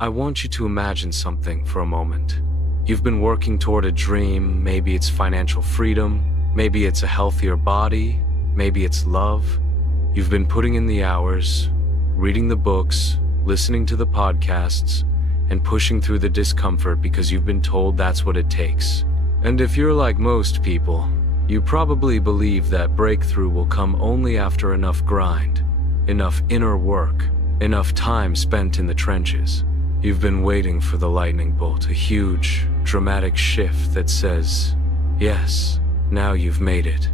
I want you to imagine something for a moment. You've been working toward a dream. Maybe it's financial freedom, maybe it's a healthier body, maybe it's love. You've been putting in the hours, reading the books, listening to the podcasts, and pushing through the discomfort because you've been told that's what it takes. And if you're like most people, you probably believe that breakthrough will come only after enough grind, enough inner work, enough time spent in the trenches. You've been waiting for the lightning bolt, a huge, dramatic shift that says, yes, now you've made it.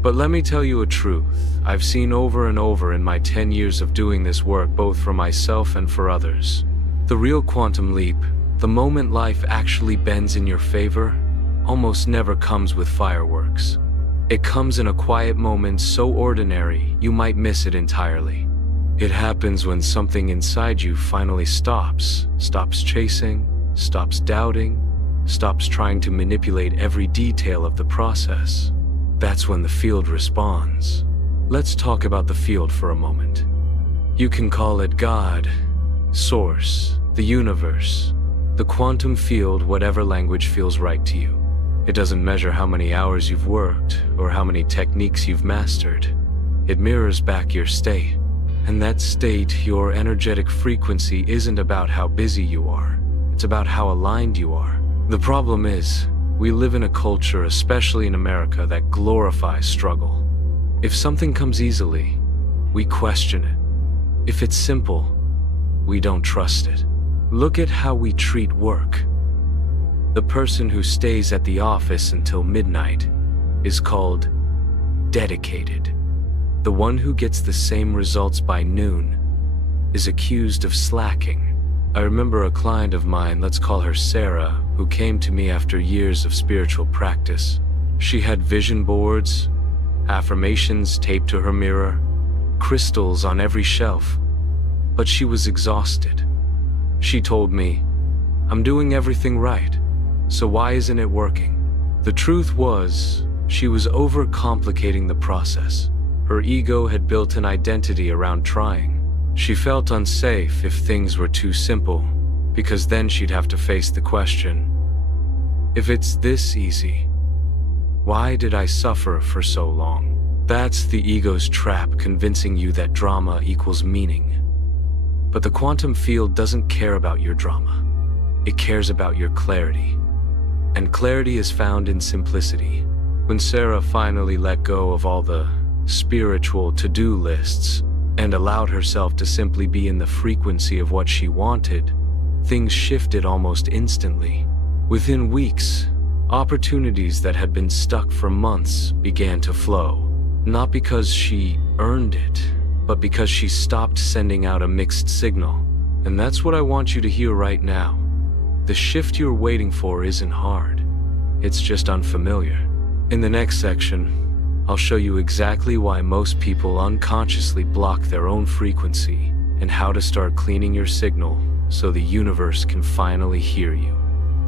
But let me tell you a truth I've seen over and over in my 10 years of doing this work, both for myself and for others. The real quantum leap, the moment life actually bends in your favor, almost never comes with fireworks. It comes in a quiet moment so ordinary you might miss it entirely. It happens when something inside you finally stops chasing, stops doubting, stops trying to manipulate every detail of the process. That's when the field responds. Let's talk about the field for a moment. You can call it God, Source, the universe, the quantum field, whatever language feels right to you. It doesn't measure how many hours you've worked or how many techniques you've mastered. It mirrors back your state. And that state, your energetic frequency, isn't about how busy you are. It's about how aligned you are. The problem is, we live in a culture, especially in America, that glorifies struggle. If something comes easily, we question it. If it's simple, we don't trust it. Look at how we treat work. The person who stays at the office until midnight is called dedicated. The one who gets the same results by noon is accused of slacking. I remember a client of mine, let's call her Sarah, who came to me after years of spiritual practice. She had vision boards, affirmations taped to her mirror, crystals on every shelf, but she was exhausted. She told me, "I'm doing everything right, so why isn't it working?" The truth was, she was overcomplicating the process. Her ego had built an identity around trying. She felt unsafe if things were too simple, because then she'd have to face the question, if it's this easy, why did I suffer for so long? That's the ego's trap, convincing you that drama equals meaning. But the quantum field doesn't care about your drama. It cares about your clarity. And clarity is found in simplicity. When Sarah finally let go of all the spiritual to-do lists and allowed herself to simply be in the frequency of what she wanted, things shifted almost instantly. Within weeks, opportunities that had been stuck for months began to flow, not because she earned it, but because she stopped sending out a mixed signal. And that's what I want you to hear right now. The shift you're waiting for isn't hard. It's just unfamiliar. In the next section, I'll show you exactly why most people unconsciously block their own frequency and how to start cleaning your signal so the universe can finally hear you.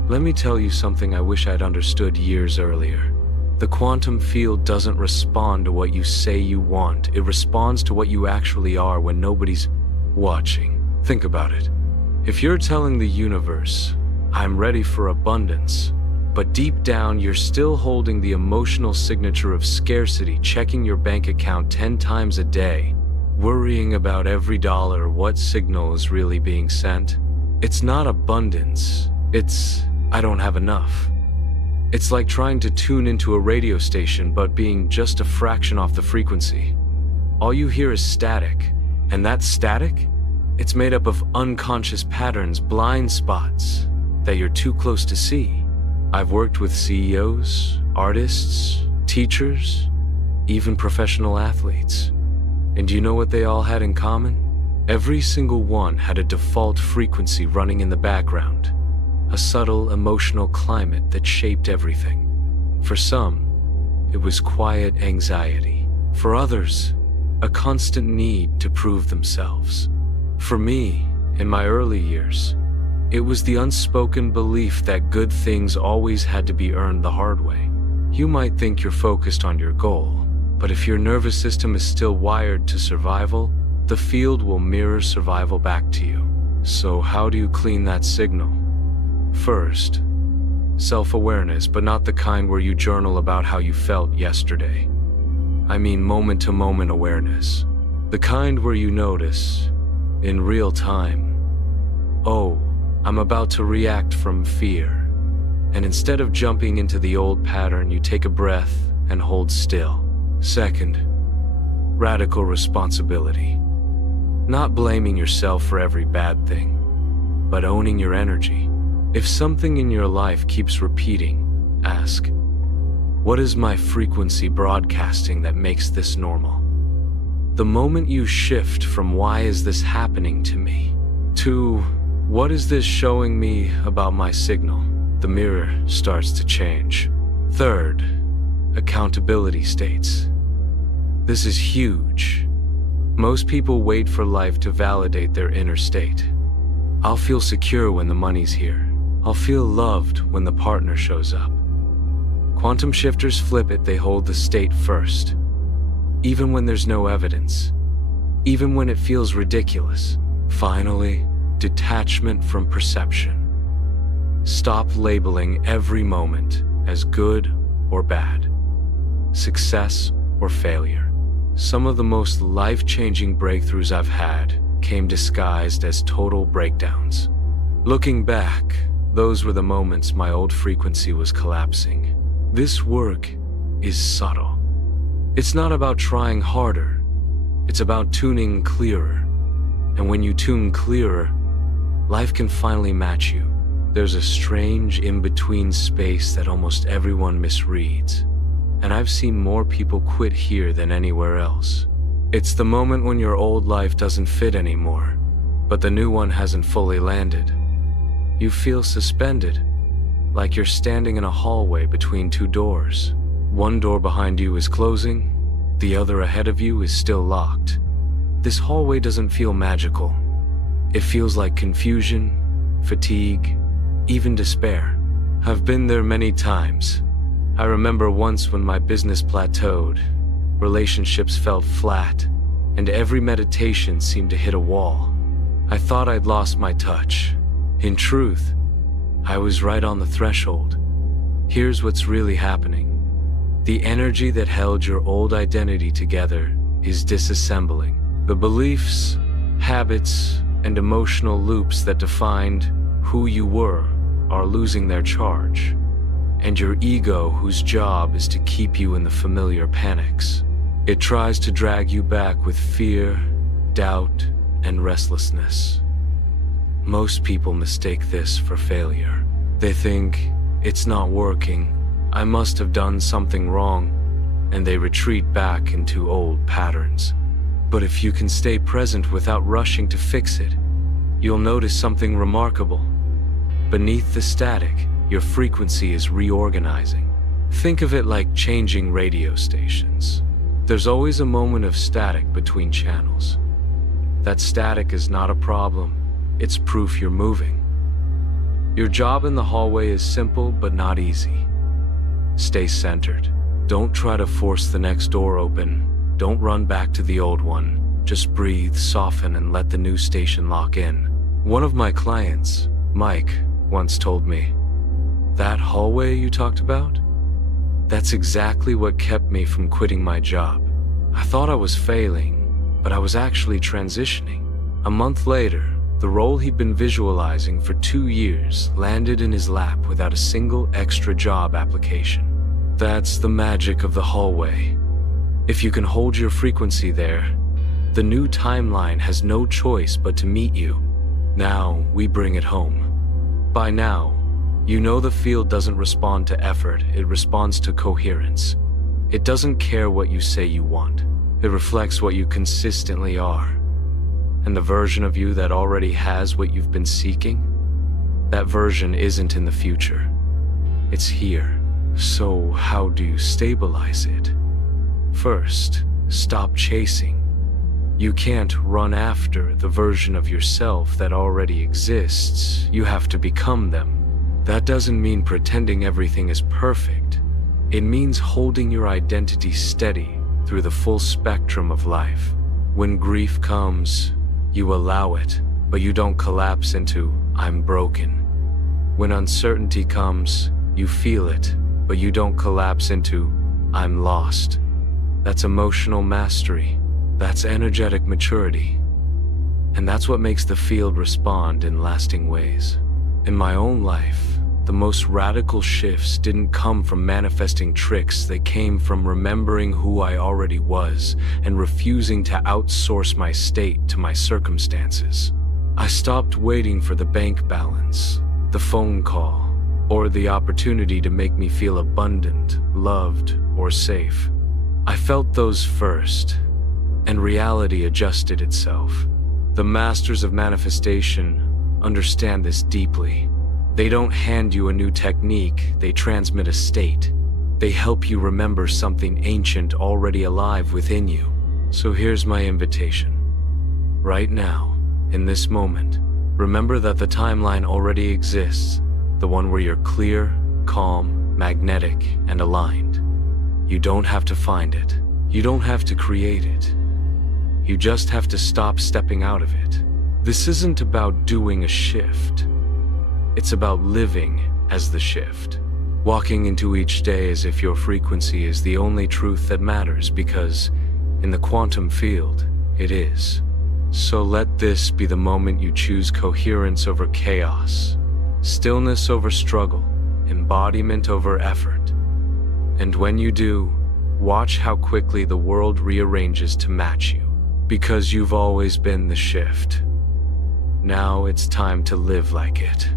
Let me tell you something I wish I'd understood years earlier. The quantum field doesn't respond to what you say you want. It responds to what you actually are when nobody's watching. Think about it. If you're telling the universe, "I'm ready for abundance," but deep down you're still holding the emotional signature of scarcity, checking your bank account 10 times a day, worrying about every dollar, what signal is really being sent? It's not abundance. It's, "I don't have enough." It's like trying to tune into a radio station but being just a fraction off the frequency. All you hear is static. And that static? It's made up of unconscious patterns, blind spots that you're too close to see. I've worked with CEOs, artists, teachers, even professional athletes. And do you know what they all had in common? Every single one had a default frequency running in the background, a subtle emotional climate that shaped everything. For some, it was quiet anxiety. For others, a constant need to prove themselves. For me, in my early years, it was the unspoken belief that good things always had to be earned the hard way. You might think you're focused on your goal, but if your nervous system is still wired to survival, the field will mirror survival back to you. So how do you clean that signal? First, self-awareness, but not the kind where you journal about how you felt yesterday. I mean moment-to-moment awareness. The kind where you notice, in real time, oh, I'm about to react from fear. And instead of jumping into the old pattern, you take a breath and hold still. Second, radical responsibility. Not blaming yourself for every bad thing, but owning your energy. If something in your life keeps repeating, ask, what is my frequency broadcasting that makes this normal? The moment you shift from why is this happening to me to what is this showing me about my signal, the mirror starts to change. Third, accountability states. This is huge. Most people wait for life to validate their inner state. I'll feel secure when the money's here. I'll feel loved when the partner shows up. Quantum shifters flip it, they hold the state first. Even when there's no evidence. Even when it feels ridiculous. Finally, detachment from perception. Stop labeling every moment as good or bad, success or failure. Some of the most life-changing breakthroughs I've had came disguised as total breakdowns. Looking back, those were the moments my old frequency was collapsing. This work is subtle. It's not about trying harder. It's about tuning clearer. And when you tune clearer, life can finally match you. There's a strange in-between space that almost everyone misreads. And I've seen more people quit here than anywhere else. It's the moment when your old life doesn't fit anymore, but the new one hasn't fully landed. You feel suspended, like you're standing in a hallway between two doors. One door behind you is closing, the other ahead of you is still locked. This hallway doesn't feel magical. It feels like confusion, fatigue, even despair. I've been there many times. I remember once when my business plateaued, relationships felt flat, and every meditation seemed to hit a wall. I thought I'd lost my touch. In truth, I was right on the threshold. Here's what's really happening. The energy that held your old identity together is disassembling. The beliefs, habits, and emotional loops that defined who you were are losing their charge. And your ego, whose job is to keep you in the familiar, panics. It tries to drag you back with fear, doubt, and restlessness. Most people mistake this for failure. They think, it's not working, I must have done something wrong, and they retreat back into old patterns. But if you can stay present without rushing to fix it, you'll notice something remarkable. Beneath the static, your frequency is reorganizing. Think of it like changing radio stations. There's always a moment of static between channels. That static is not a problem, it's proof you're moving. Your job in the hallway is simple but not easy. Stay centered. Don't try to force the next door open. Don't run back to the old one. Just breathe, soften, and let the new station lock in. One of my clients, Mike, once told me, "That hallway you talked about? That's exactly what kept me from quitting my job. I thought I was failing, but I was actually transitioning." A month later, the role he'd been visualizing for 2 years landed in his lap without a single extra job application. That's the magic of the hallway. If you can hold your frequency there, the new timeline has no choice but to meet you. Now we bring it home. By now, you know the field doesn't respond to effort, it responds to coherence. It doesn't care what you say you want. It reflects what you consistently are. And the version of you that already has what you've been seeking, that version isn't in the future. It's here. So how do you stabilize it? First, stop chasing. You can't run after the version of yourself that already exists. You have to become them. That doesn't mean pretending everything is perfect. It means holding your identity steady through the full spectrum of life. When grief comes, you allow it. but you don't collapse into, I'm broken. When uncertainty comes, you feel it, but you don't collapse into, I'm lost. That's emotional mastery. That's energetic maturity. And that's what makes the field respond in lasting ways. In my own life, the most radical shifts didn't come from manifesting tricks. They came from remembering who I already was and refusing to outsource my state to my circumstances. I stopped waiting for the bank balance, the phone call, or the opportunity to make me feel abundant, loved, or safe. I felt those first, and reality adjusted itself. The masters of manifestation understand this deeply. They don't hand you a new technique, they transmit a state. They help you remember something ancient already alive within you. So here's my invitation. Right now, in this moment, remember that the timeline already exists, the one where you're clear, calm, magnetic, and aligned. You don't have to find it. You don't have to create it. You just have to stop stepping out of it. This isn't about doing a shift. It's about living as the shift. Walking into each day as if your frequency is the only truth that matters, because in the quantum field, it is. So let this be the moment you choose coherence over chaos, stillness over struggle, embodiment over effort. And when you do, watch how quickly the world rearranges to match you. Because you've always been the shift. Now it's time to live like it.